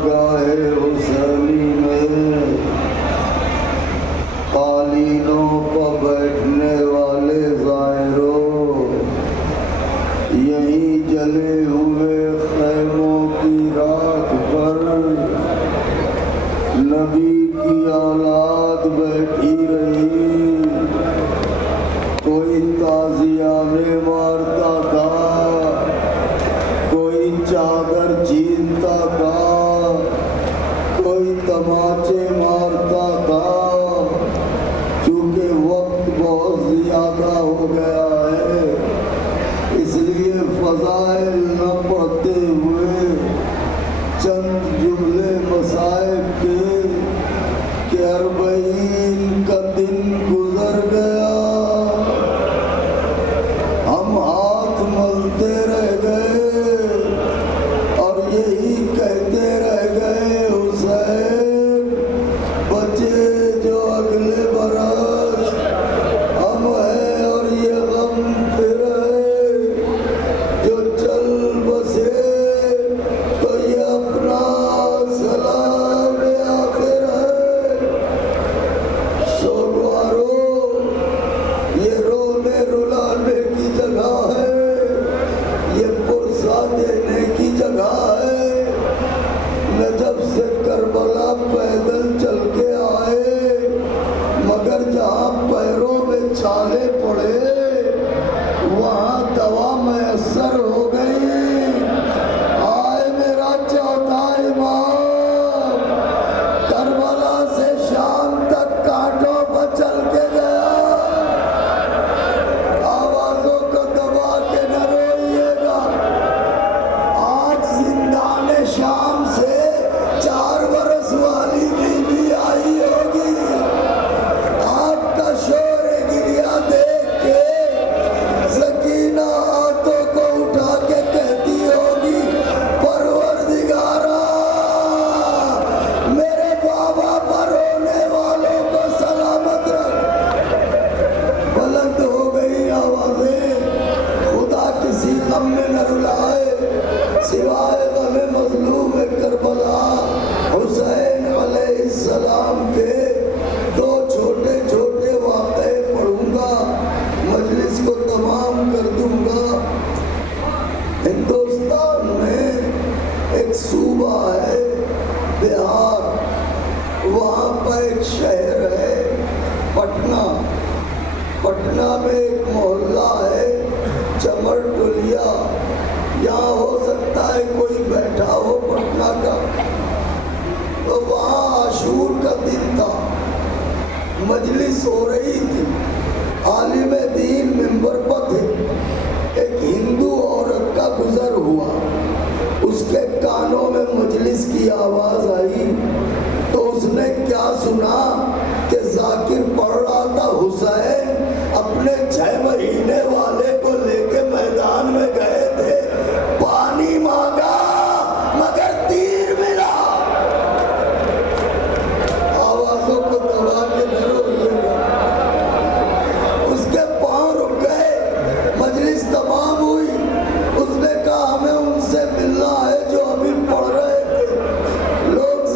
गाहे हुसैनी में कालीनों पर बैठने वाले ज़ाहिरों, यहीं जले हुए खैमों की राख पर नबी की औलाद बैठी रही। कोई ताजिया में मारता था, कोई चादर छीनता था, कोई तमाचे मारता था। चूँकि वक्त बहुत ज़्यादा हो गया है, इसलिए फ़ज़ाइल न पढ़ते हुए चंद जुमले मसाइब के कि अरबईन का दिन गुजर गया, हम हाथ मलते रह गए और यही कहते रह गए हुसैन बचे जो अगले बरस हम हैं, और ये गम फिर है जो चल बसे तो ये अपना सलाम आखिर है। सोगवारो, ये रोने रुलाने की जगह है, ये पुरसा देने की जगह है। नजब से करबला पैदल चल के आए, मगर जहाँ पैरों में छाले पड़े वहाँ दवा मैसर हो गई। आए मेरा चौथा इमाम, करबला से शाम तक कांटों पर चल के गया। आवाजों को दबा के न रोइएगा। आज जिंदाने शाम से 4 बरस वाली बीवी आई होगी। आपका शोर गिरिया देख के सकीना हाथों को उठा के कहती होगी, परवरदिगारा मेरे बाबा पर रोने वालों को सलामत रख। बुलंद हो गई आवाजें, खुदा किसी गम में न रुलाए सिवाय गमे मजलूम करबला। हुसैन अलैहिस्सलाम के 2 छोटे छोटे वाक़े पढ़ूंगा, मजलिस को तमाम कर दूंगा। हिंदुस्तान में एक सूबा है बिहार, वहाँ पर एक शहर है पटना। पटना में एक मोहल्ला है चमरटुलिया। यहाँ हो सकता है कोई बैठा हो पटना का। तो वहाँ आशूर का दिन था, मजलिस हो रही थी, आलिम दीन मिंबर पर थे। एक हिंदू औरत का गुजर हुआ, उसके कानों में मजलिस की आवाज आई तो उसने क्या सुना कि जाकिर पढ़ रहा था, हुसैन अपने 6 महीने वाले को लेके मैदान में गए थे, पानी मांगा मगर तीर मिला। आवाजों को दबा के न रोइएगा। उसके पांव रुक गए, मजलिस तमाम हुई। उसने कहा हमें उनसे मिलना है जो अभी पढ़ रहे थे। लोग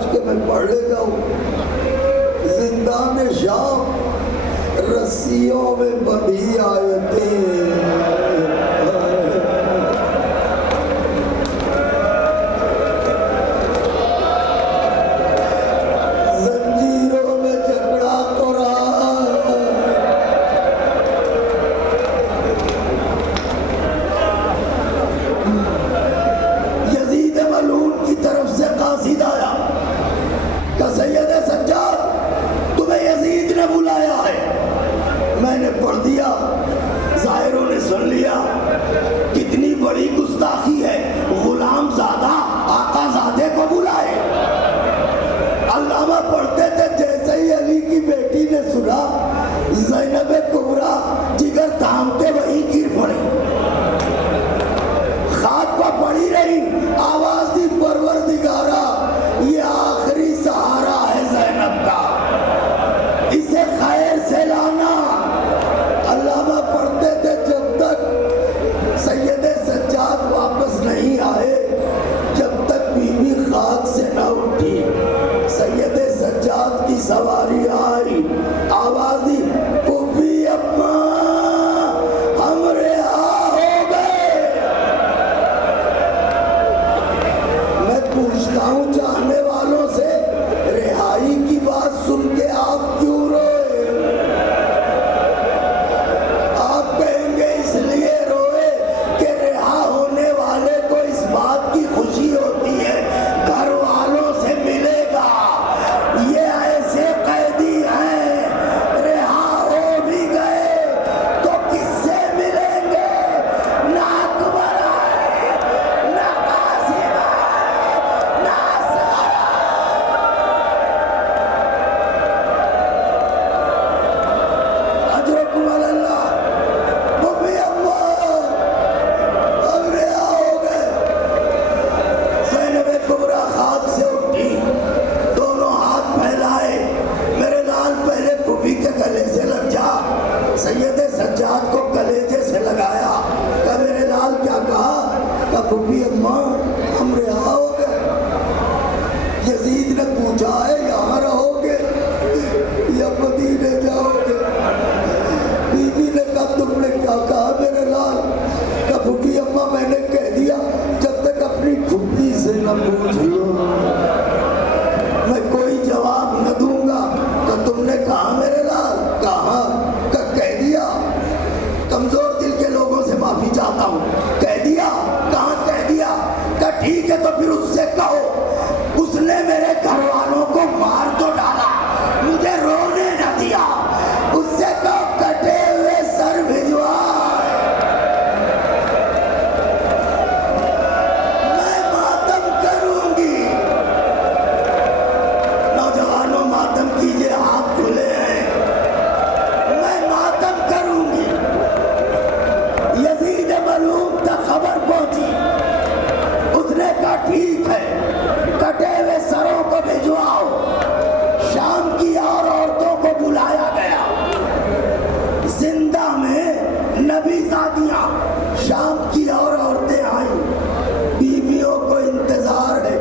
तलाश के मैं पढ़ लेता हूँ। जिंदान शाम रस्सियों में बंधी आयतें, पढ़ दिया, जाहिरों ने सुन लिया। कितनी बड़ी गुस्ताखी है, गुलाम ज़ादा आका ज़ादे को बुलाए। अल्लामा पढ़ते थे, जैसे ही अली की बेटी ने सुना ज़ैनब कुबरा जिगर थामते वहीं गिर पड़ी, खाक पर पड़ी रही, आवाज दी परवरदिगारा ये आखिरी सहारा है ज़ैनब का, इसे खैर से लाना। अल्लामा पढ़ते थे जब तक सैयदे सज्जाद वापस नहीं आए, जब तक बीबी खाक से न उठी। सैयदे सज्जाद की सवारी आई, आवाज दी फूफी अम्मा हम रिहा हो गए। मैं पूछता हूँ चाहने वालों से, रिहाई की बात सुन के आप क्यों रोए? खुशी होती है घर वालों से मिलेगा, ये ऐसे कैदी हैं रिहा हो भी गए तो किससे मिलेंगे? ना अकबर है, ना कासिम है, ना असगर है। अजरकुम अल्लाह फूफी अम्मा हम रिहा हो गए। कुबरा खाक से उठी, दोनों हाथ फैलाए, मेरे लाल पहले फूफी के गले से लग जा। सैयदे सज्जाद को कलेजे से लगाया, कहा मेरे लाल क्या कहा? कहा फूफी अम्मा हम रिहा हो गए। यजीद ने पूछा है यहाँ रहोगे या मदीने जाओगे? बीबी ने कहा तुमने क्या कहा मेरे लाल? कहा फूफी अम्मा मैंने कह दिया जब तक अपनी फूफी से न पूछ लो मैं कोई जवाब न दूंगा। तो तुमने कहा मेरे लाल? कहा कह दिया। कमजोर दिल के लोगों से माफी चाहता हूँ। कह दिया? कहा कह दिया? कहा ठीक है तो फिर उससे कहो उसने मेरे घर वालों को मार तो डाला, मुझे रोने न दिया। उससे कहो कटे हुए सर भिजवा, कीजिए हाथ खुले हैं, मैं मातम करूंगी। यजीद मलूम तक खबर पहुंची, उसने कहा ठीक है कटे हुए सरों को भिजवाओ। शाम की और औरतों को बुलाया गया। जिंदा में नबी ज़ादियां शाम की और औरतें आई, बीवियों को इंतजार है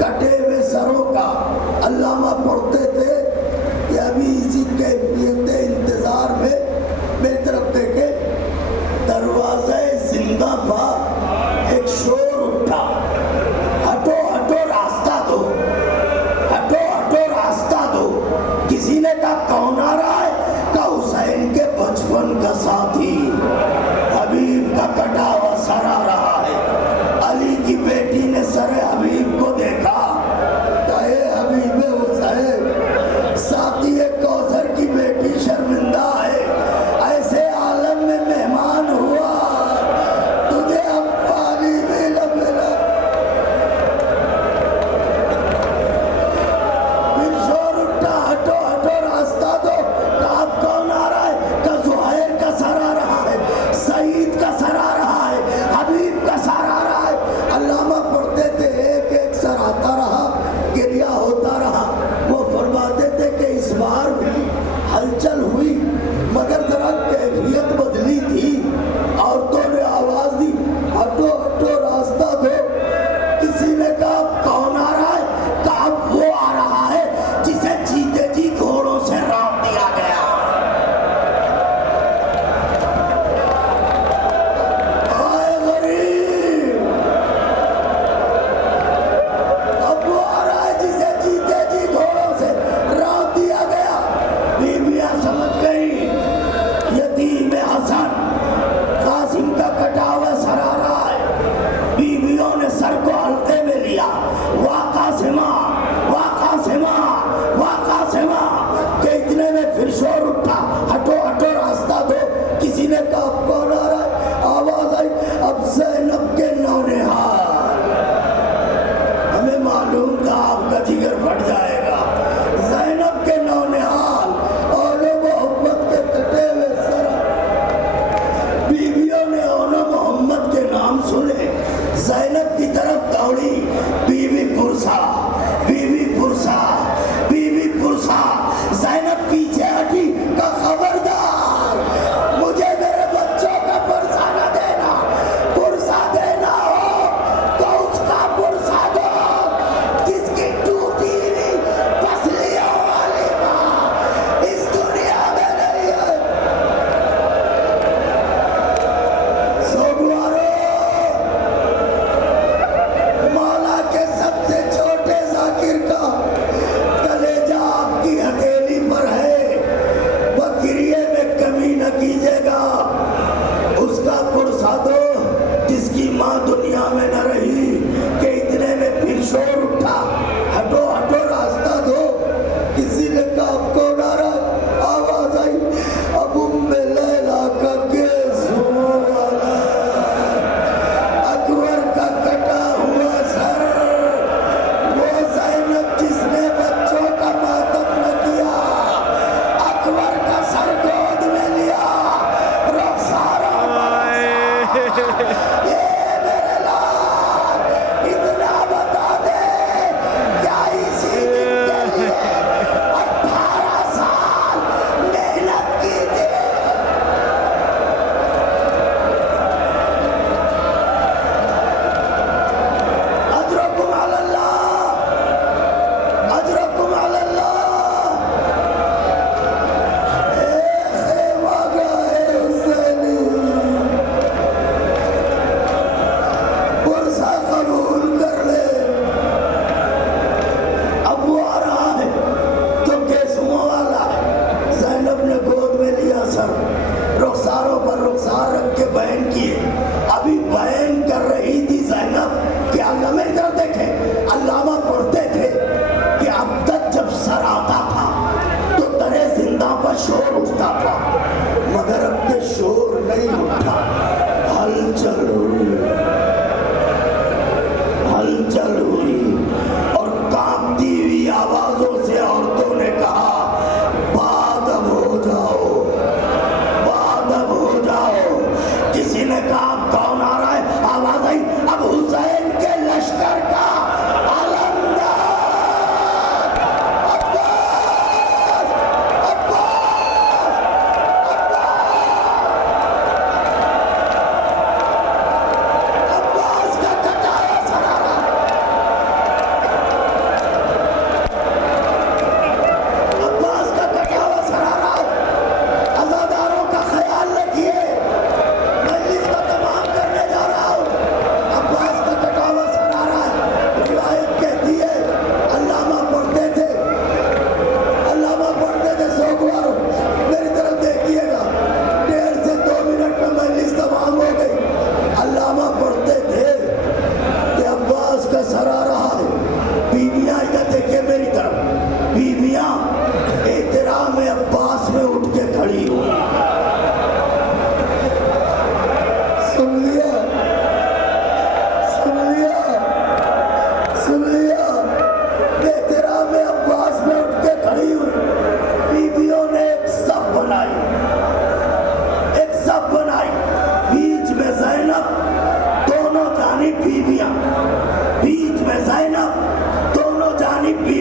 कटे हुए सरों का। अल्लामा पढ़ते थे कि अभी इसी कैफियत इंतजार में मेरी तरफ देखे दरवाजे जिंदा पर एक शोर उठा, हटो हटो रास्ता दो, हटो हटो रास्ता दो। किसी ने कहा कौन आ रहा है? कहा हुसैन के बचपन का साथी हबीब का कटा हुआ सर आ रहा है। अली की बेटी ने सरे हबीब को देखा, कहे हबीब हुसैन साथी कौसर की बेटी शर्मिंदा है, ऐसे आलम में मेहमान हुआ तुझे अब पानी भी न मिला। फिर शोर उठा, हटो हटो रास्ता दो। कहा कौन आ रहा है? कहा ज़ुहैर का सर आ रहा है।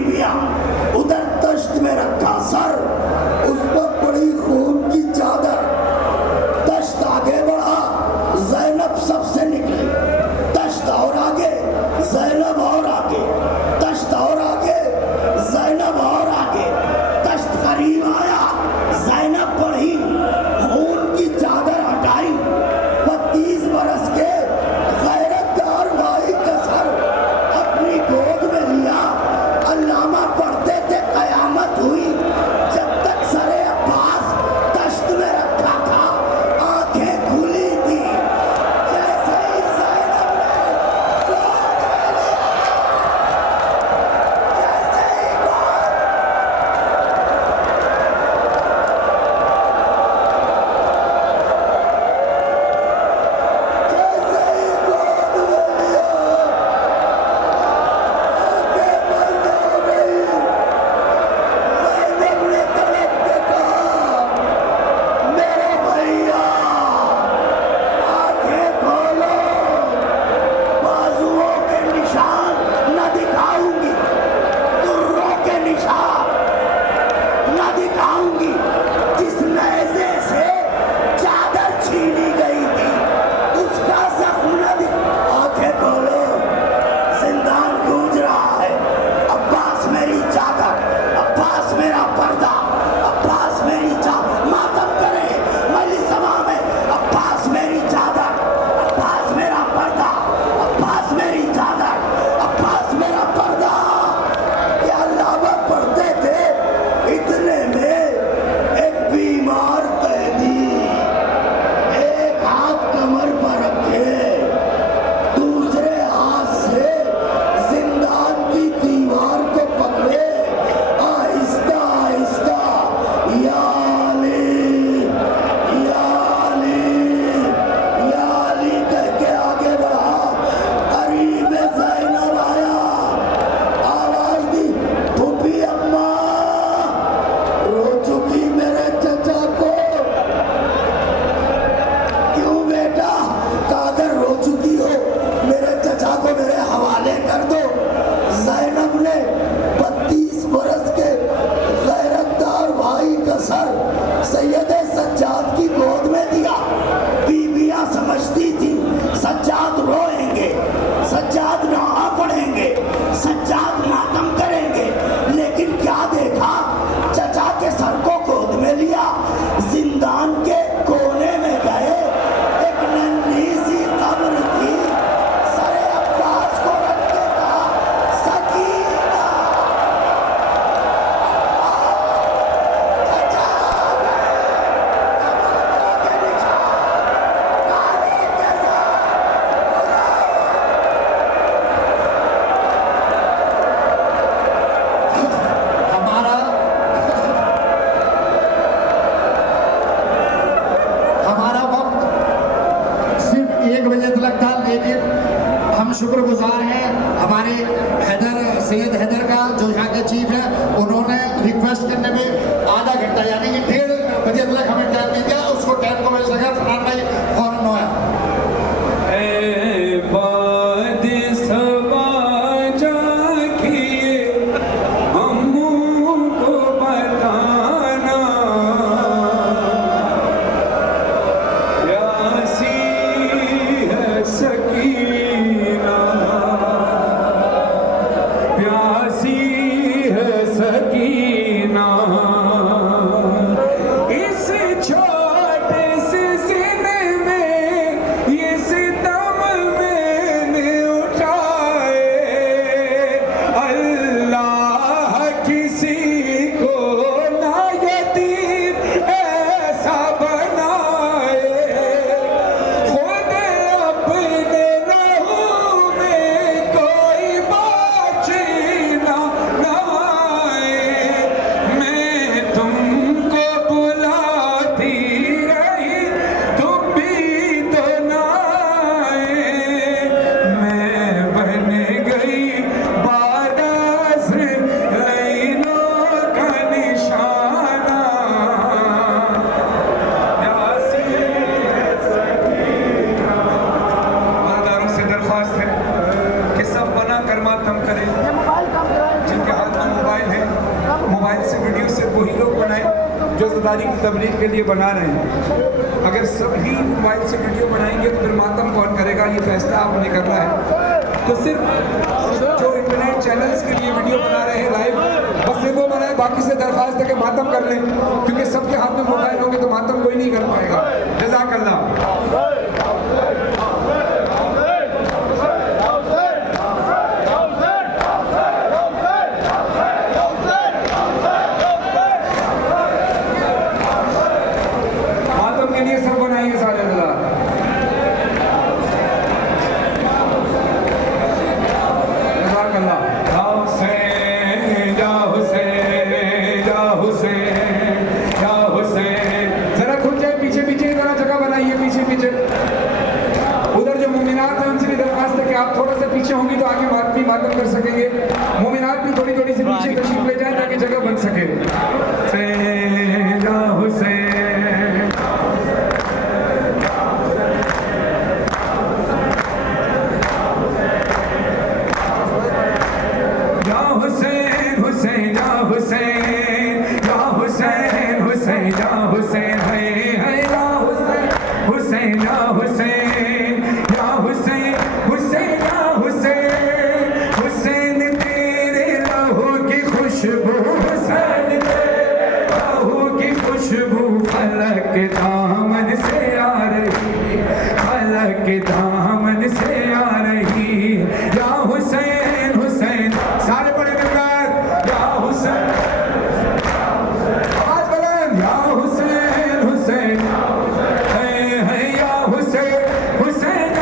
बीबियां, उधर तश्त में रखा सर, उस पर पड़ी खून की चादर। तश्त आगे बढ़ा, ज़ैनब सबसे निकली। तश्त और आगे, ज़ैनब और आगे, तश्त और आगे, ज़ैनब और आगे। तश्त करीब आया, ज़ैनब बढ़ी, खून की चादर हटाई। 32 बरस के गैरतदार भाई का सर अपनी गोद में लिया। अल्लामा पढ़ते थे कयामत हुई, जब तक सरे अब्बास तश्त में रखा था आंखें खुली थी। जैसे ही ज़ैनब ने गोद में लिया, जैसे ही गोद में लिया, आंखें बंद हो गई। ज़ैनब ने तड़प के कहा, मेरे भैया आंखें खोलो, बाजुओं के निशान न दिखाऊंगी, तुर्रों के निशान न दिखाऊंगी, जिस नेज़े से चादर छीनी गई थी उसका जख्म न आंखें खोलो, जिंदान गूंज रहा है। अब्बास मेरी चादर, अब्बास मेरा पर्दा, अब्बास मेरी मातम करे मजलिस समा में। अब्बास मेरी चादर, अब्बास मेरा पर्दा, अब्बास मेरी चादर, अब्बास मेरा पर्दा। ये अल्लामा पढ़ते थे, इतने में एक बीमार कैदी एक हाथ कमर पर रखे, दूसरे हाथ से जिंदान की दीवार को पकड़े, आहिस्ता आहिस्ता या अली, या अली, या अली कह के आगे बढ़ा। करीब ज़ैनब आया, आवाज दी, फूफी अम्मा रो चुकी मेरे चचा को। क्यों बेटा? कादर रो चुकी हो, मेरे चचा को मेरे हवाले कर दो। ज़ैनब ने 32 बरस के गैरतदार भाई का सर सैयदे सज्जाद की गोद में दिया। बीबियां समझती थी सज्जाद रोएंगे, सज्जाद नहा पड़ेंगे, सज्जाद मातम करेंगे, लेकिन क्या देखा? चचा के सर को गोद में लिया, जिंदान के कोने में गए, एक नन्ही सी कब्र थी, सरे अब्बास को रख के कहा, सकीना, चचा टमाटरों के निशान, काली के साथ हमारा हमारा वक्त सिर्फ 1 बजे तक था, लेकिन हम शुक्रगुजार हैं हमारे सैयद हैदर का, जो यहाँ के चीफ है। उन्होंने रिक्वेस्ट करने में आधा घंटा यानी कि 1:30 बजे तक हमें टाइम नहीं दिया। उसको टाइम को वैसे अगर फरहान भाई फौरन होया। प्यासी है सकीना मोबाइल से वीडियो सिर्फ वही लोग बनाएं जो ज़दारी की तबलीग के लिए बना रहे हैं। अगर सभी मोबाइल से वीडियो बनाएंगे तो फिर मातम कौन करेगा, ये फैसला आपने करना है। तो सिर्फ जो इंटरनेट चैनल्स के लिए वीडियो बना रहे हैं लाइव, बस सिर्फ वो बनाए, बाकी से दरख्वास्त है कि मातम कर लें, क्योंकि सबके हाथ में मोबाइल होंगे तो मातम कोई नहीं कर पाएगा। जज़ाकल्लाह। होंगी तो आगे बात भी मातम कर सकेंगे। मोमिनात भी थोड़ी थोड़ी सी पीछे तशरीफ ले जाए ताकि जगह बन सके। सैयदा हुसैन, या हुसैन हुसैन या हुसैन या हुसैन हुसैन या हुसैन है या हुसैन हुसैन या हुसैन या हुसैन हुसैन या हुसैन हुसैन तेरे लहू की खुशबू, हुसैन तेरे लहू की खुशबू फलक दामन से आ रही, फलक दामन से आ रही। या हुसैन हुसैन, सारे बड़े मिलकर या हुसैन, आवाज बुलंद, या हुसैन हुसैन है या हुसैन हुसैन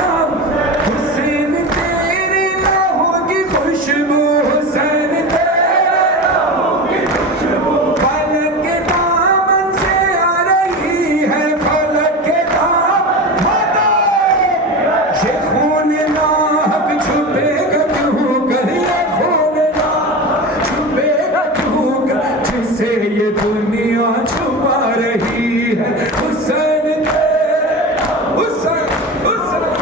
हुसैन तेरे लहू की खुशबू, हुसैन तेरे लहू की खुशबू फलक दामन से आ रही है, फलक दामन। ये खून नाहक छुपेगा क्यों कर, ये खून नाहक छुपेगा क्यों कर, जिसे ये दुनिया छुपा रही है। हुसैन तेरे हुसैन हुसैन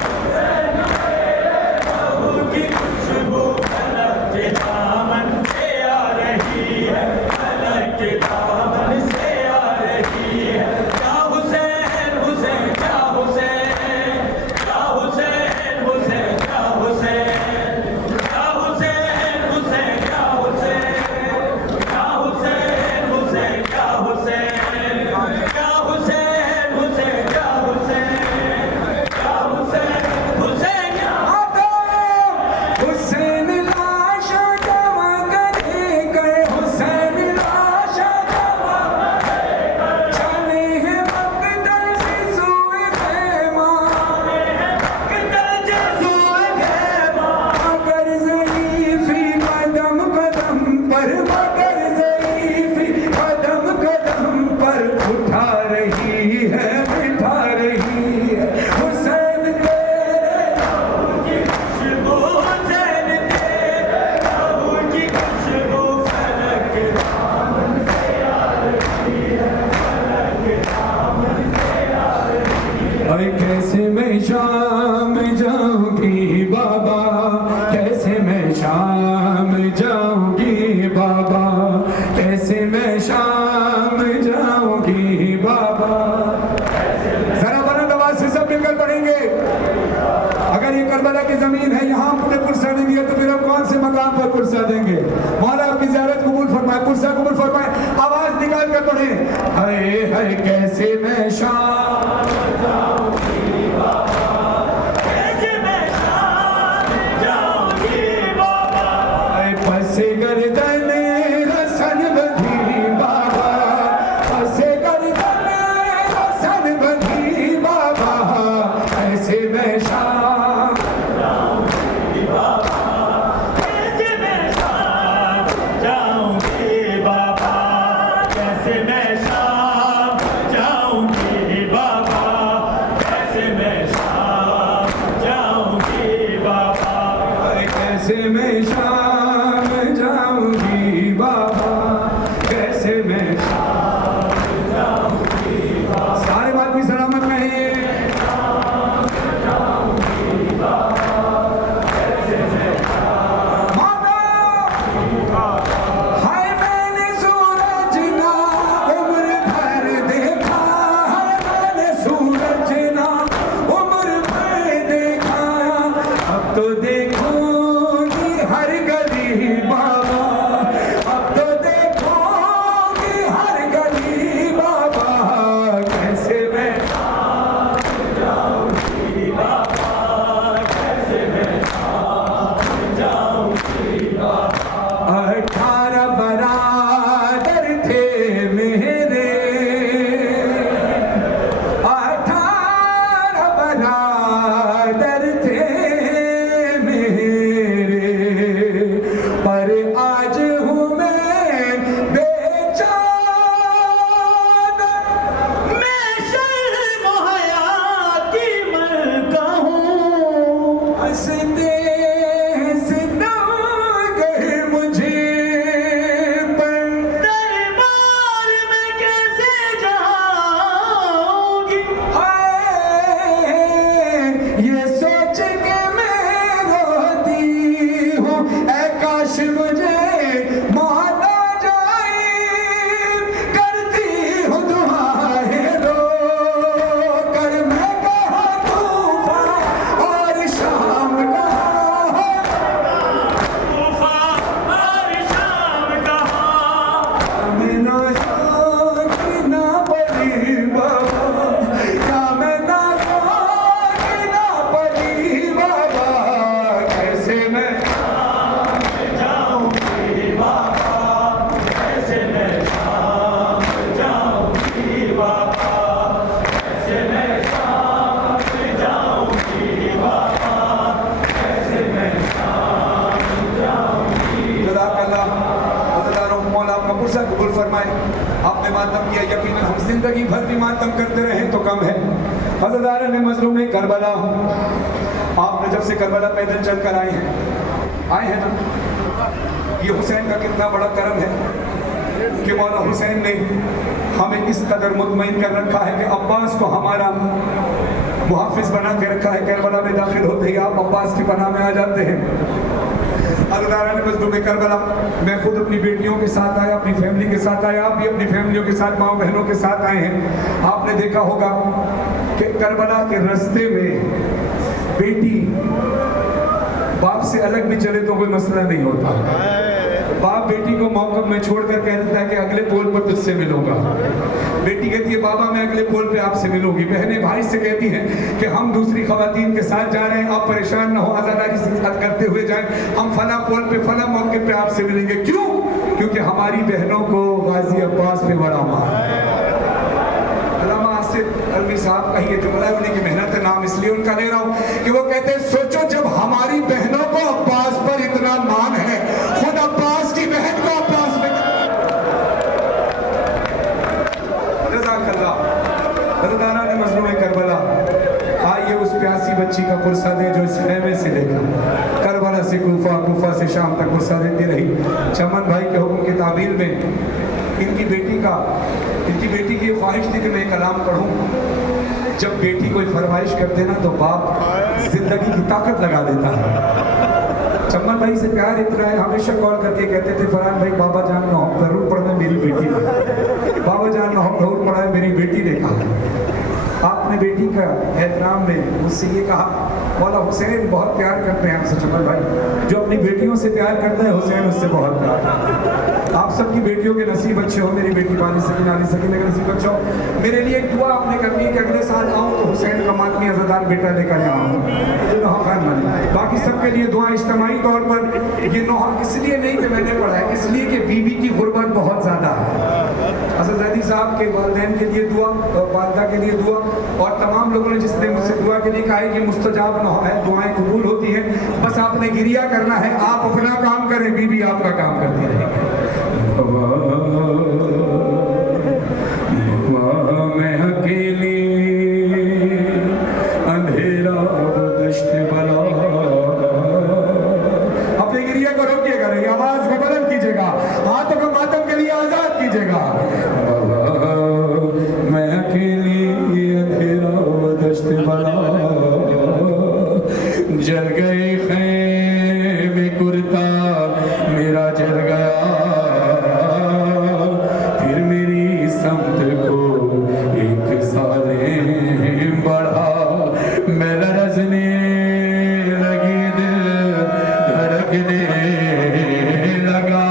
की खुशबू फलक दामन से आ रही है, फलक दामन से आ रही है। या हुसैन हुसैन या हुसैन या हुसैन हुसैन या हुसैन या हुसैन हुसैन या हुसैन या हुसैन हुसैन या हुसैन या हुसैन हुसैन या हुसैन या हुसैन हुसैन या हुसैन लाशा जमा करे गए, हुसैन लाशा जमा चले हैं मकदल से सूए ख़ैमा, मकदल से सूए ख़ैमा। मगर ज़ईफ़ी कदम कदम पर, मगर ज़ईफ़ी कदम कदम पर उठा रही है, बिठा रही है। हुसैन तेरे लहू की खुशबू, हुसैन तेरे लहू की खुशबू फलक दामन से आ रही है, फलक दामन से आ रही है। अरे कैसे मैं शाम जाऊंगी बाबा, कैसे मैं शाम जाऊंगी बाबा, कैसे मैं शाम जाऊंगी बाबा। जरा बुलंद आवाज से सब मिलकर पढ़ेंगे। अगर ये करबला की जमीन है, यहाँ अपने पुरसा नहीं दिया तो फिर हम कौन से मकाम पर पुरसा देंगे। मौला आपकी ज़ियारत कबूल फरमाए, पुरसा कबूल फरमाए। आवाज निकाल कर पढ़े, हाय हाय कैसे मैं शाम जाऊंगी बाबा, कैसे मैं शाम जाऊंगी बाबा। हाय पसे गर्दन रसन बंधी बाबा, पसे गर्दन रसन बंधी बाबा, ऐसे मैं शाम जाऊंगी बाबा, कैसे मैं शाम जाऊंगी बाबा, कैसे मैं शाम जाऊंगी बाबा। पुरसा कबूल फरमाए। आपने मातम किया, यकीनन हम जिंदगी भर भी मातम करते रहे तो कम है। हज़रत ने मजलूम करबला, आपने जब से करबला पैदल चल कर आए हैं ना, ये हुसैन का कितना बड़ा करम है कि मौला हुसैन ने हमें इस कदर मुतमईन कर रखा है कि अब्बास को हमारा मुहाफिज बना के रखा है। करबला में दाखिल होते ही आप अब्बास की पनाह में आ जाते हैं। अल्लाह ने मजलूम करबला, मैं खुद अपनी बेटियों के साथ आया, अपनी फैमिली के साथ आया, आप भी अपनी फैमिलियों के साथ, माँ बहनों के साथ आए हैं। आपने देखा होगा कि करबला के रास्ते में बेटी बाप से अलग भी चले तो कोई मसला नहीं होता। बाप बेटी को मौकब में छोड़कर कह देता है कि अगले पोल पर तुझसे मिलूंगा। बेटी कहती है बाबा मैं अगले पोल पे आपसे मिलूंगी। बहनें भाई से कहती हैं कि हम दूसरी खवातीन के साथ जा रहे हैं, आप परेशान ना हो, आज़ादारी से बात करते हुए जाएं, हम फला पोल पे फला मौके पे आपसे मिलेंगे। क्यों? क्योंकि हमारी बहनों को गाजी अब्बास पे बड़ा मान है। अल्लामा आसिफ अलवी साहब का ये जुमला है, उन्हीं की मेहनत है, नाम इसलिए उनका ले रहा हूँ कि वो कहते हैं सोचो जब हमारी बहनों को अब्बास पर इतना मान है, खुद अब्बास की बहन को अब्बास में रज़ाना ने मजलूम करबला, आइए उस प्यासी बच्ची का पुरसा दे जो इस खेमे से लेकर करबला से कूफा, कूफा से शाम तक पुरसा देती रही। चमन भाई के हुक्म की ताबील में इनकी बेटी की ख्वाहिश थी कि मैं कलाम पढ़ूं। जब बेटी कोई फरमाइश करते ना तो बाप जिंदगी की ताकत लगा देता है। चमन भाई से प्यार इतना है, हमेशा कॉल करके कहते थे फरहान भाई बाबा जान ना हो जरूर पढ़ना मेरी बेटी ने, बाबा जान ना हो जरूर पढ़ा है मेरी बेटी ने कहा। आपने बेटी का एहतराम में मुझसे ये कहा, मौला हुसैन बहुत प्यार करते हैं आपसे चमन भाई, जो अपनी बेटियों से प्यार करता है हुसैन उससे बहुत प्यार करता है। आप सबकी बेटियों के नसीब अच्छे हो, मेरी बेटी बानी सकी नानी सकी का नसीब अच्छा हो। मेरे लिए एक दुआ आपने करनी है कि अगले साल आऊँ तो हुसैन का मातमी अज़ादार बेटा लेकर आऊँ। बाकी सबके लिए दुआ इज्तिमाई तौर पर, ये नौहा इसलिए नहीं कि मैंने पढ़ा है, इसलिए कि बीबी की गुर्बत बहुत ज़्यादा है। असद साहब के वालिदैन के लिए दुआ, वालदा के लिए दुआ, और तमाम लोगों ने जिसने मुझसे दुआ के लिए कहा है कि मुस्तजाब न है, दुआएं कबूल होती हैं, बस आपने गिरिया करना है, आप अपना काम करें, बीबी आपका काम करती रहेगी। मैं अकेली अंधेरा दश्त बला, अपने गिरिया को रोकिएगा नहीं, आवाज को बुलंद कीजिएगा, हाथों को मातम के लिए आजाद कीजिएगा। मैं अकेली अंधेरा दश्त बला, जल गए खैमे कुर्ता मेरा जल गया, फिर मेरी समत को एक साले बढ़ा, मैं लरज़ने लगी दिल धड़कने लगा।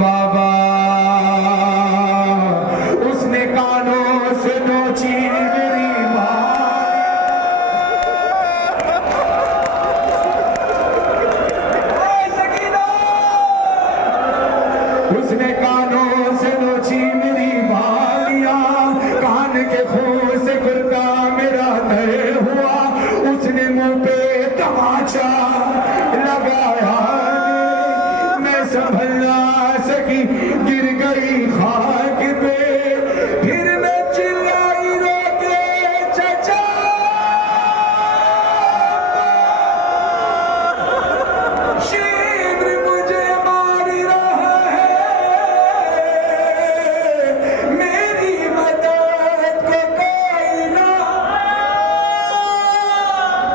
बाबा उसने कानों से नोची मेरी उसने कानों से नोची मेरी बालियां, कान के खून से कुर्ता मेरा तय हुआ, उसने मुंह पे तमाचा लगाया, मैं संभल ना सकी गिर गई खाक पे, फिर मैं चिल्लाई रोके चचा, शिब्र मुझे मार रहा है, मेरी मदद को कोई ना,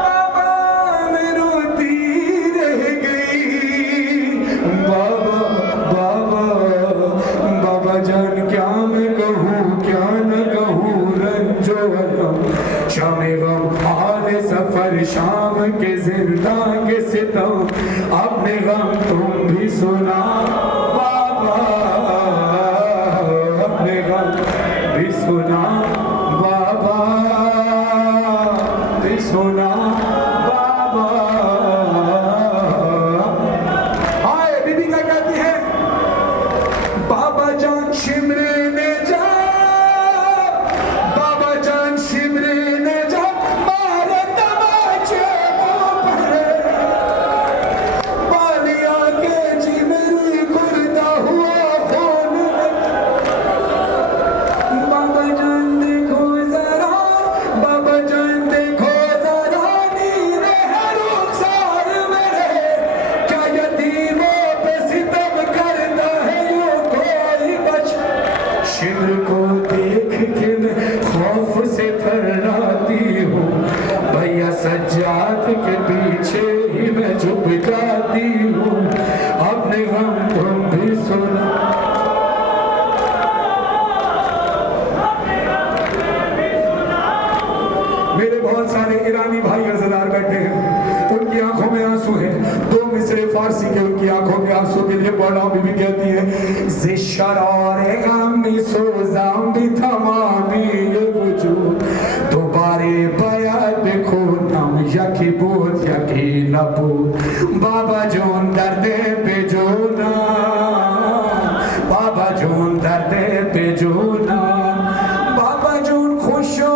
बाबा मैं रोती रह गई। बाबा बाबा बाबा जान क्या मैं कहूँ क्या न कहूँ, रंजो अलम शामे गम हाल सफर शाम के जिंदा के सितम, अपने गम तुम भी सुना बाबा, अपने गम भी सुना बाबा, भी सुना बाबा। हाय बीबी क्या कहती है, बाबा जान शिमरे ने जा, बाबा जान शिमरे ने जा, मारे तमाचे मुंह पर, बालिया के जी मेरी कुर्ता हुआ खून शिमर को देख के मैं खौफ से थर्राती हूँ, भैया सज्जाद के पीछे ही मैं झुक जाती हूँ, अपने गम तुम भी सुना। मेरे बहुत सारे ईरानी भाई अज़ादार बैठे हैं, उनकी आंखों में आंसू है। दो मिसरे फारसी के उनकी आंखों में आंसू के लिए पढ़ा। बीबी कहती है ज़िशरारे गमी सोज़ाम भी तमामी ये वजूद दोबारे बयात देखो नाम यकी बोध यकी नबूद बाबा जोन दर्दे पे जोना, बाबा जोन दर्दे पे जोना, बाबा जोन खुशो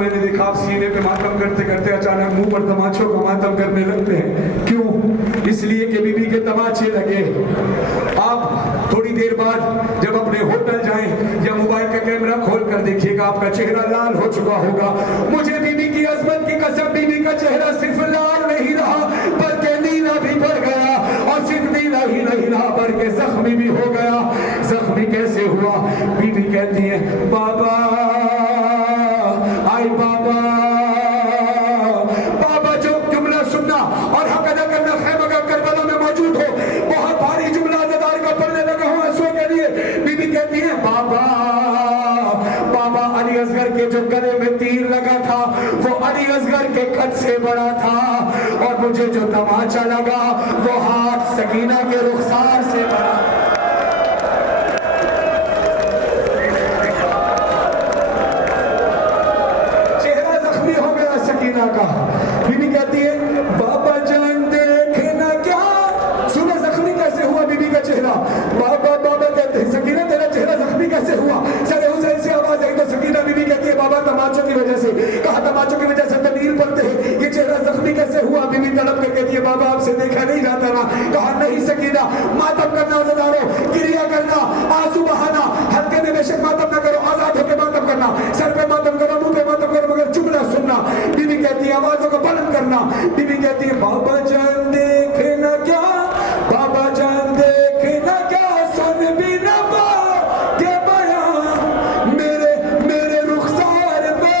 मैंने देखा आप सीने पे मातम करते करते अचानक मुंह पर तमाचों का मातम करने लगते हैं। क्यों? इसलिए कि बीबी के तमाचे लगे। आप थोड़ी देर बाद जब अपने होटल जाएं या मोबाइल का कैमरा खोल कर देखिएगा, आपका चेहरा लाल हो चुका होगा। मुझे बीबी की अजमत की कसम, बीबी का चेहरा सिर्फ लाल नहीं रहा बल्कि नीला भी पड़ गया, और सिर्फ नीला ही नहीं रहा बल्कि जख्मी भी हो गया। जख्मी कैसे हुआ? बीबी कहती है बाबा आई बाबा, बाबा जो जुमला सुनना और हक अदा करना खैर अगर करबला में मौजूद हो। बहुत भारी जुमला अज़ादार का पढ़ने लगा हूं आंसू के लिए। बीबी कहती है बाबा, बाबा अली असगर के जो गले में तीर लगा था वो अली असगर के कद से बड़ा था, और मुझे जो तमाचा लगा वो हाथ सकीना के रुखसार से बड़ा। का बीबी कहती है बाबा जान देखना क्या, सुना जख्मी कैसे हुआ बीबी का चेहरा। बाबा बाबा कहते हैं सकीना तेरा चेहरा जख्मी कैसे हुआ? सरे हुसैन से आवाज आई तो सकीना बीबी कहती है बाबा तमाचों की वजह से। कहा तमाचों की वजह से तनीर पड़ते हैं, ये चेहरा जख्मी कैसे हुआ? बीबी तड़प कर कहती है बाबा आपसे देखा नहीं जाता ना। कहा नहीं सकीना, मातम करना अज़ादारो, क्रिया करना, आंसू बहाना, हल्के में बेशक मातम न करो, आजाद होकर मातम करना, सर पे मातम करो, मुंह पे मातम करो, मगर जुमला सुनना। बीबी कहती है आवाजों को बुलंद करना। बीबी कहती है बाबा जान देखना क्या, बाबा जान देखना क्या, सुन भी ना पा के बयां मेरे मेरे रुखसार पे,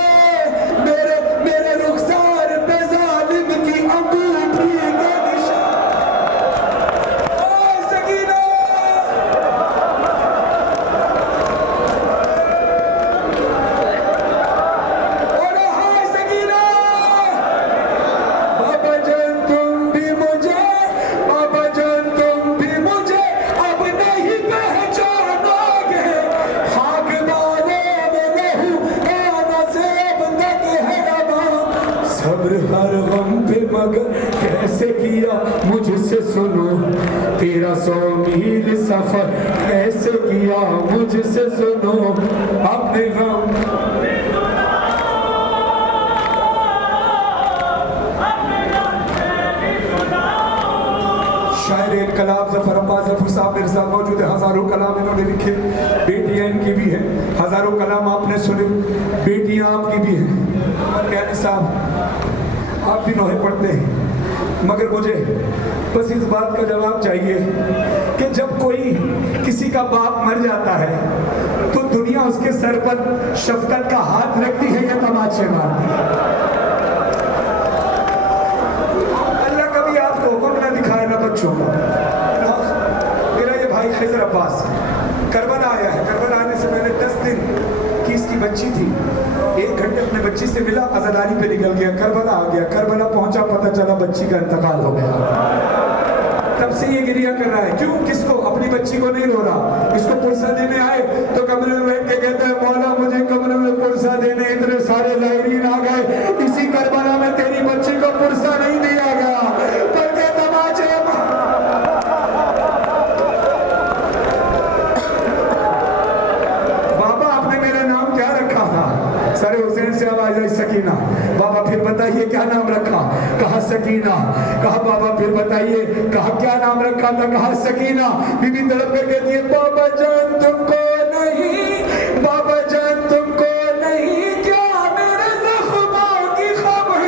मेरे रुखसार पे जालिम की अंगूठी का निशान। ओ सकीना हर गम पे मगर कैसे किया मुझसे सुनो, तेरा 100 मील सफर कैसे किया मुझसे सुनो, अपने गम शायर कलाम ज़फ़र अब्बास ज़फ़र साहब मेरे साथ मौजूद है। हज़ारों कलाम इन्होंने लिखे, बेटियां इनकी भी हैं, हज़ारों कलाम आपने सुने, बेटियां आपकी भी हैं। क्या साहब आप भी नोहे पढ़ते हैं, मगर मुझे बस इस बात का जवाब चाहिए कि जब कोई किसी का बाप मर जाता है तो दुनिया उसके सर पर शफकत का हाथ रखती है या तमाचे मारती है? अल्लाह कभी आपको हुक्म न दिखाए ना बच्चों को। मेरा ये भाई खिज़र अब्बास करबला आया है, करबला आने से पहले 10 दिन की इसकी बच्ची थी, 1 घंटे अपने बच्ची से मिला, अज़ादारी पे निकल गया, करबला आ गया, करबला पहुंचा, पता चला बच्ची का इंतकाल हो गया। तब से ये गिरिया कर रहा है। क्यों? किसको? अपनी बच्ची को नहीं रो रहा। इसको पुरसा देने आए तो कमरे में बैठ के कहता है, मौला मुझे कमरे में पुरसा देने इतने सारे ज़ाहिरीन आ गए, इसी करबला में तेरी बच्ची को पुरसा नहीं दिया गया। करके तमाचे बाबा आपने मेरा नाम क्या रखा था? सरे हुसैन से आवाज आई, सकीना। बाबा फिर बताइए क्या नाम रखा? कहा सकीना। कहा बाबा फिर बताइए, कहा क्या नाम रखा था? कहा सकीना। बीबी तड़प कर कहती है, बाबा जान तुमको नहीं, बाबा जान तुमको नहीं, क्या मेरे ज़ख्मों की खबर,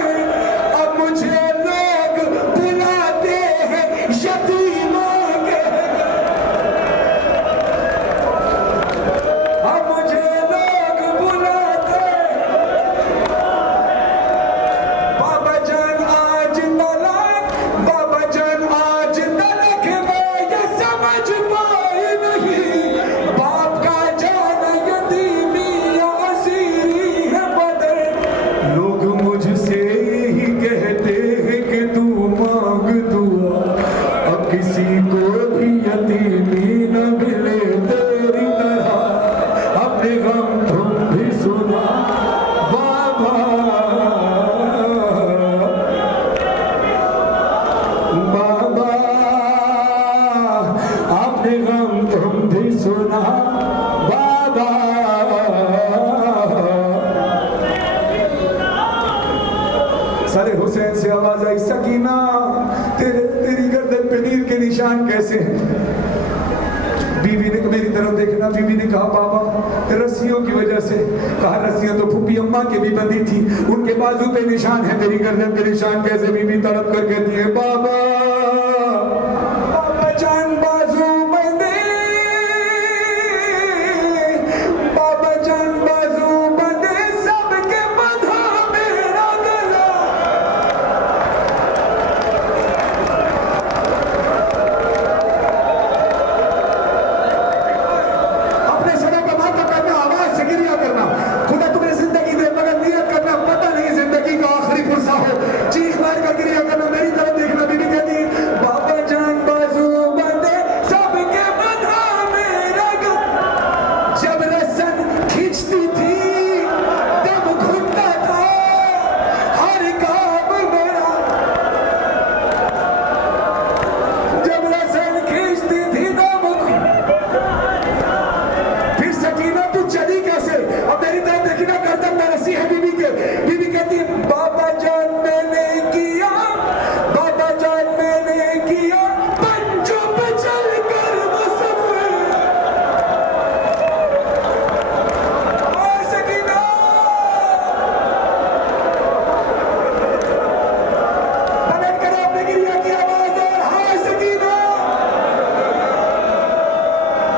अब मुझे लोग बुलाते हैं यतीमों के, अब मुझे लोग बुलाते। बाबा जान आज तलक, बाबा जान आज तलक मैं ये समझ पाई नहीं, बाप का जान यतीमी या असीरी है बदर। लोग मुझसे ही कहते हैं कि तू मांग दुआ, अब किसी को भी यतीमी न मिले तेरी तरह, अपने गम तुम भी सुना बाबा, बाबा आपने गम तुम भी सुना बाबा। सरे हुसैन से आवाज आई, सकीना तेरी गर्दन पे नीर के निशान कैसे हैं? बीवी ने मेरी तरफ देखना, बीवी ने कहा बाबा रस्सियों की वजह से। कहा रस्सियां तो फूफी अम्मा के भी बंधी थी, उनके बाजू पे निशान है, तेरी गर्दन पे निशान कैसे? बीवी तड़प कर कहती है, बाबा बाबा जान बाजू बंधे, बाबा जान बाजू बंधे, सबके बंधा मेरा गला। अपने सरों का माथा करना, आवाज से गिरिया करना, खुदा तुम्हें जिंदगी दे मगर नियत करना, पता नहीं जिंदगी का आखिरी पुरसा हो, चीख मार कर गिरिया करना। मेरी तरफ देखना। बीवी कहती है, बाबा जान बाजू बंधे, सबके बंधा मेरा गला। जब रस्सन खींचती थी तब घुटता था हर काम मेरा, जब रस्सन खींचती थी तब फिर सकीना तू चली कैसे? अब मेरी तरफ देखना, गर्दन में रस्सी है बीवी के। बीवी कहती है, बाबा जान मैंने किया, बाबा जान मैंने किया, पंजों पे चल कर वो सफर। और सकीना पलट कर आपने गिरिया की आवाज और हाँ सकीना,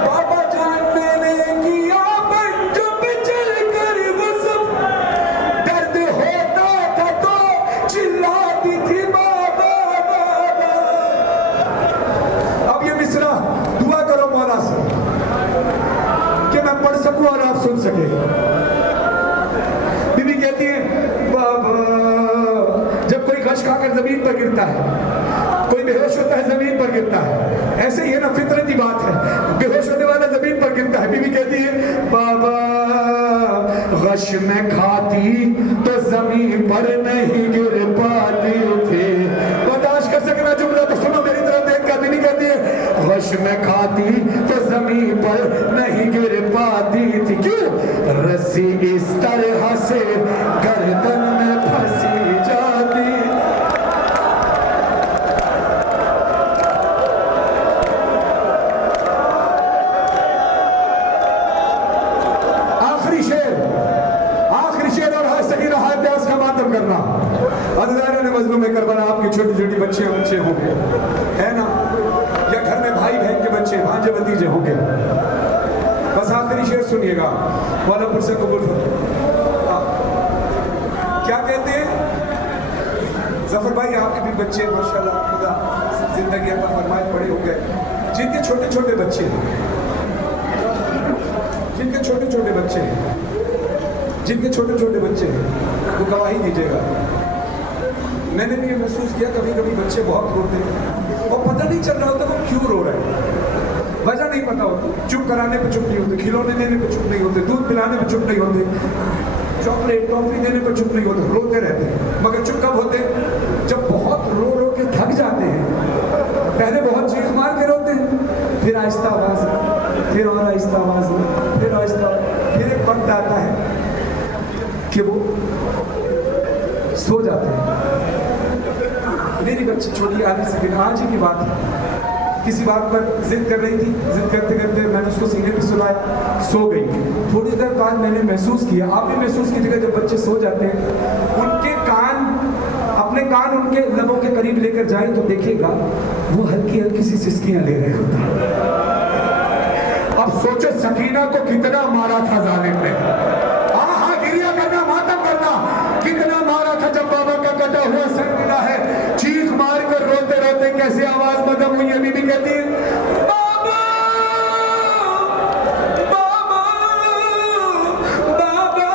बाबा जान मैंने किया, पंजों पे चल कर वो सफर। दर्द होता था तो चिल्लाती थी बाबा बाबा। अब ये मिसरा दुआ करो मौला से कि मैं पढ़ सकूं और आप सुन सके। बीबी कहती है, बाबा जब कोई गश खाकर जमीन पर गिरता है, कोई बेहोश होता है जमीन पर गिरता है, ऐसे ही है ना, फितरती बात है, बेहोश होने वाला जमीन पर गिरता है। बीबी कहती है, बाबा गश में खाती तो जमीन पर नहीं गिर पाती थे। बर्दाश्त कर सकना जुमला तो सुनो मेरी तरफ देख कर। बीबी कहती है, गश में खाती तो जमीन पर नहीं गिर पाती थी। क्यों? रस्सी इस तरह से गर्दन में फंसी जाती। आखिरी शेर और हाथ सकीना हाथ प्यास का मातम करना। अज़दारों ने मजलूम में करबला आपकी छोटी छोटी बच्चे होंगे, है ना, या घर में भाई बहन के बच्चे, भांजे भतीजे होंगे। बस आखिरी शेर सुनिएगा, मौलापुर से कबूल। क्या कहते हैं जफर भाई, आपके भी बच्चे माशाल्लाह खुदा जिंदगी अता फरमाए बड़े हो गए, जिनके छोटे छोटे बच्चे हैं, जिनके छोटे छोटे बच्चे हैं, जिनके छोटे छोटे बच्चे हैं वो गवाही दीजिएगा। मैंने भी ये महसूस किया, कभी कभी बच्चे बहुत रोते हैं और पता नहीं चल रहा होता वो क्यों रो रहे हैं, वजह नहीं पता होती। चुप कराने पे चुप नहीं होते, खिलौने देने पे चुप नहीं होते, दूध पिलाने पे चुप नहीं होते, चॉकलेट टॉफी देने पे चुप नहीं होते, रोते रहते हैं। मगर चुप कब होते हैं? जब बहुत रो रो के थक जाते हैं। पहले बहुत चीख मार के रोते हैं, फिर आहिस्ता आवाज, फिर और आहिस्ता आवाज, फिर आहिस्ता, फिर एक वक्त आता है कि वो सो जाते हैं। मेरी बच्ची छोटी आधी सेकंड, आज ही की बात है, किसी बात पर जिद कर रही थी, जिद करते करते मैंने उसको सीने पे सुलाया, सो गई। थोड़ी देर बाद मैंने महसूस किया, आप भी महसूस कीजिएगा, जब बच्चे सो जाते हैं उनके कान, अपने कान उनके लबों के करीब लेकर जाए तो देखिएगा वो हल्की हल्की सी सिसकियां ले रहे होते हैं। अब सोचो सकीना को कितना मारा था जालिम ने, हाँ गिरिया करना, मातम करना, कितना मारा था। जब बाबा का कटा हुआ सर मिला है, चीख मार कर रोते रोते कैसे आवाज बदम हुई है। बीबी कहती है बाबा बाबा बाबा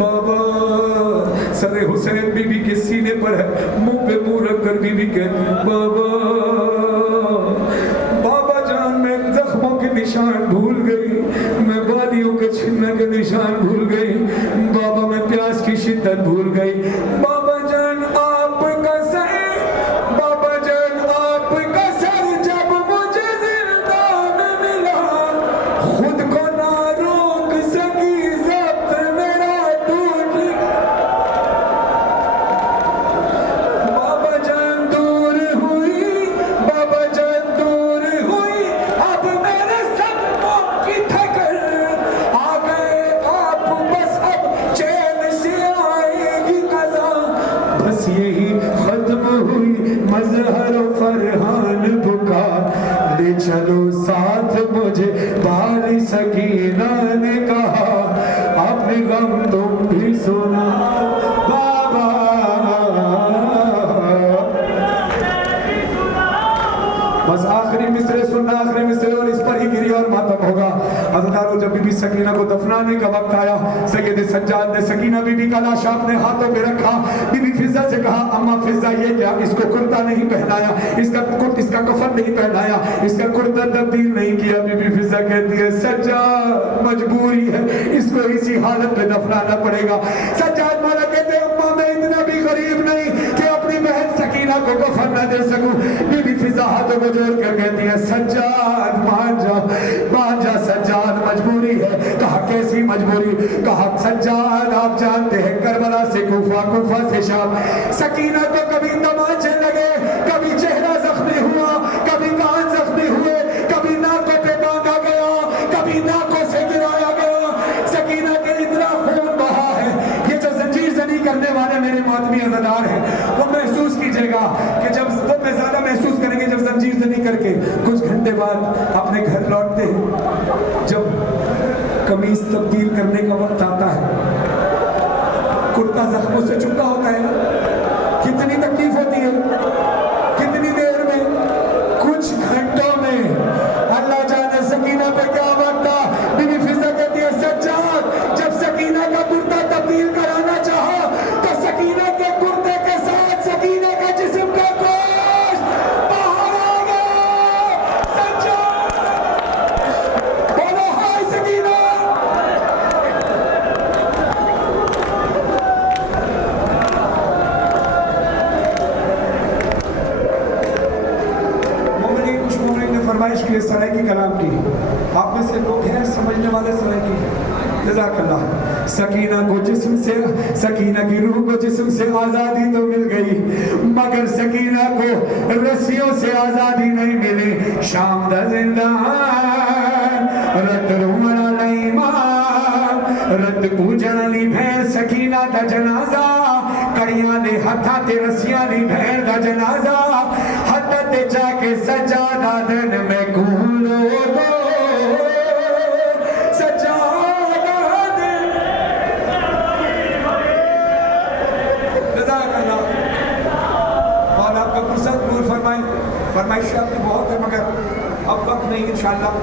बाबा। सरे हुसैन बीबी के सीने पर है, मुंह पे मुंह रख कर बीबी कहती है बाबा बाबा जान, मैं जख्मों के निशान भूल गई, मैं वादियों के छिन्न के निशान भूल गई बाबा, मैं प्यास की शिद्दत भूल गई बाबा जान। आपका सर, बाबा जान आपका सर जब मुझे जिंदा में मिला, खुद को ना रोक सकी, ज़ब्त मेरा टूट गया। बाबा जान दूर हुई, बाबा जान दूर हुई, अब मेरे सदमों की ठकर आ गए आप, बस अब चैन से आएगी कज़ा, बस यही खत्म हुई मजहर फरहान बुका, ले चलो साथ मुझे बाली सकीना ने कहा, अपने गम तुम भी सुना बाबा। बस आखिरी मिसरे सुनना, आखिरी मिसरे, और इस पर ही गिरी और मातम होगा। हज़रत जब बीबी सकीना को दफनाने का वक्त आया, सैयद सज्जाद ने सकीना बीबी का लाश अपने हाथों पे रखा। बीबी फिजा से कहा अम्मा फिजा ये क्या, इसको कुर्ता नहीं पहनाया, इसका कफन नहीं पहनाया, इसका कुर्ता तब्दील नहीं किया। बीबी फिजा कहती है सज्जाद मजबूरी है, इसको इसी हालत में दफनाना पड़ेगा। सज्जाद मौला कहते हैं अम्मा मैं इतना भी गरीब नहीं कि अपनी बहन सकीना को कफन न दे सकूं। बीबी फिजा हाथों को जोड़ कर कहती है सज्जाद मान जा सज्जाद, मजबूरी है। कहा कैसी मजबूरी? कहा सज्जाद आप जानते हैं करबला से कूफा, कूफा से शाम, सकीना को कभी तमाचे लगे, कभी चेहरा जख्मी हुआ, कभी कान जख्मी हुए, कभी नाकों पे बांधा गया, कभी नाकों से गिराया गया, सकीना के इतना खून बहा है। ये जो जंजीर जनी करने वाले मेरे मातमी अज़ादार हैं, वो महसूस कीजिएगा कि जब वो मैं ज्यादा महसूस करेंगे जब जंजीर जनी करके कुछ घंटे बाद अपने घर लौटते हैं, जब कमीज तब्दील करने का वक्त आता है, कुर्ता जख्मों से चुका होता है ना, कितनी तकलीफ होती है, कितनी देर में, कुछ घंटों में। अल्लाह जाने सकीना पे क्या वक्त था। बीबी फिजा कहती है सज्जाद जब सकीना का कुर्ता तब्दील कराना चाहा तो सकीना के कुर्ते के साथ सकीना का जिस्म का गोश्त बाहर आ गया। सज्जाद बोलो हाय सकीना। फरमाइश की सराय की कलाम की, आप में से लोग हैं समझने वाले सराय की, जज़ाकल्लाह। सकीना को जिस्म से, सकीना की रूह को जिस्म से आज़ादी तो मिल गई, मगर सकीना को रस्सियों से आज़ादी नहीं मिली। शाम दा जिंदान रत रूमना नहीं मान, रत पूजन ली भैन सकीना दा जनाजा, कड़ियां दे हथा ते रस्सियां ली भैन दा जनाजा, ते जाके सजादा दिन में कूलो दो, सजादा दिन। जज़ाकल्लाह। और आपका फुर्सत दूर फरमाए, फरमाइश आपकी बहुत है मगर अब वक्त नहीं, इंशाअल्लाह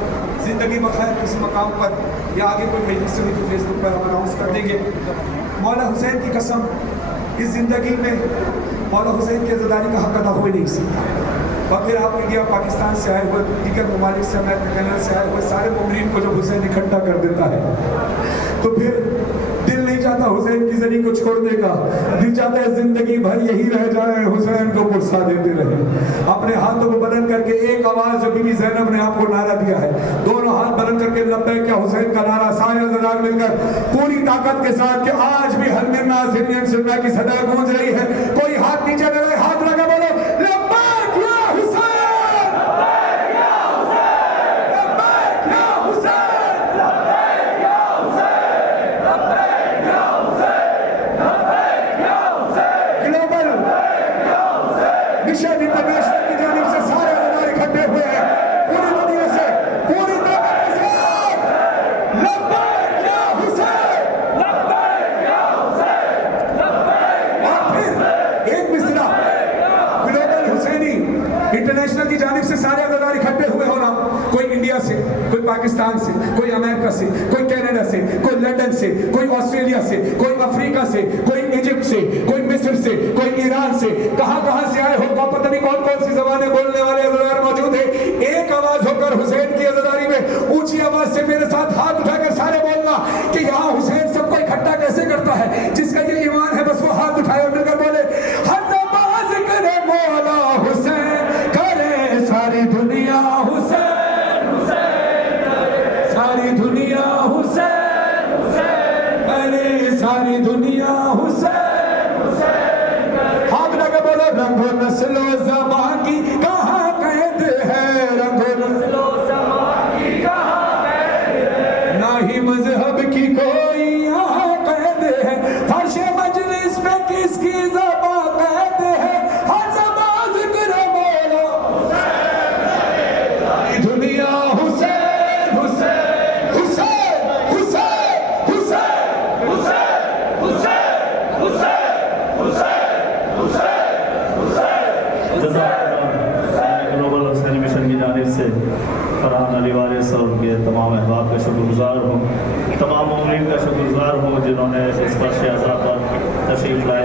ज़िंदगी बखैर किसी मकाम पर या आगे कोई मजलिस हुई तो फेसबुक पर हम अनाउंस कर देंगे। मौला हुसैन की कसम, इस ज़िंदगी में मौला हुसैन की अज़ादारी का हक अदा हो ही नहीं सकता। और फिर आप इंडिया पाकिस्तान से आए हुए, दीगर ममालिक से, अमेरिका कनाडा से आए हुए सारे मोमिनीन को जब हुसैन इकट्ठा कर देता है तो फिर दिल नहीं चाहता हुसैन की ज़री को छोड़ने का, दिल चाहता है ज़िंदगी भर यही रह जाए, हुसैन को पुरसा देते रहे। अपने हाथों को बुलंद करके एक आवाज़ जो बीबी ज़ैनब ने आपको नारा दिया है, दोनों हाथ बुलंद करके लब्बैक या हुसैन का नारा सारे अज़ादार मिलकर पूरी ताकत के साथ कि आज भी हल मिन्ना सिरनियन सिरना की सदा गूंज रही है। कोई हाथ नीचे न रहे, हाथ लगा बोलो लब्बैक या हुसैन, लब्बैक या हुसैन, लब्बैक या हुसैन, लब्बैक या हुसैन, लब्बैक या हुसैन, लब्बैक या हुसैन। ग्लोबल मिशन इंटरनेशनल की जानिब से सारे अज़ादार इकट्ठे हुए हैं पूरी दुनिया से, पूरी ताकत के साथ लब्बैक या हुसैन, लब्बैक या हुसैन, लब्बैक। और फिर एक मिसरा ग्लोबल हुसैनी इंटरनेशनल की जानिब से सारे अज़ादार इकट्ठे हुए होना, कोई इंडिया से, कोई पाकिस्तान से, कोई अमेरिका से, कोई कनाडा से, कोई लंदन से, कोई ऑस्ट्रेलिया से, कोई अफ्रीका से, कोई इजिप्ट से, कोई मिस्र से, कोई ईरान से, कहां से आए हो, पता नहीं कौन कौन सी ज़बानें बोलने वाले अज़ादार मौजूद है। एक आवाज होकर हुसैन की अज़ादारी में ऊंची आवाज से मेरे साथ हाथ उठाकर सारे बोलना कि यहाँ हुसैन सबको इकट्ठा कैसे करता है। जिसका ये ईमान है बस वो हाथ उठाए और मिलकर बोले हर नमाज करे मौला हुसैन, करे सारी दुनिया हुसैन, हुसैन, सारी दुनिया हुसैन, हुसैन, अरे सारी दुनिया हुसैन, हुसैन। हाथ लगा बोलो रंगो नस्लो ज़बां की कहाँ कैद है, रंगो नस्लो ज़बां की कहाँ कैद है, ना ही मजहब की कोई यहाँ कैद है, फर्शे मजलिस पे किसकी ज़बां कैद है, हर ज़बां ज़िक्र मौला हुसैन, सारी दुनिया हुसैन, हुसैन, हुसैन, हुसैन, हुसैन, हुसैन, हुसैन, हुसैन, हुसैन, हुसैन, हुसैन। ग्लोबल हुसैनी मिशन की जानिब से फरहान अली वारिस और उनके तमाम अहबाब का शुक्रगुजार हूँ, तमाम उम्मीद का शुक्रगुजार हूँ जिन्होंने इस फर्श अज़ा पर तशरीफ़ लाए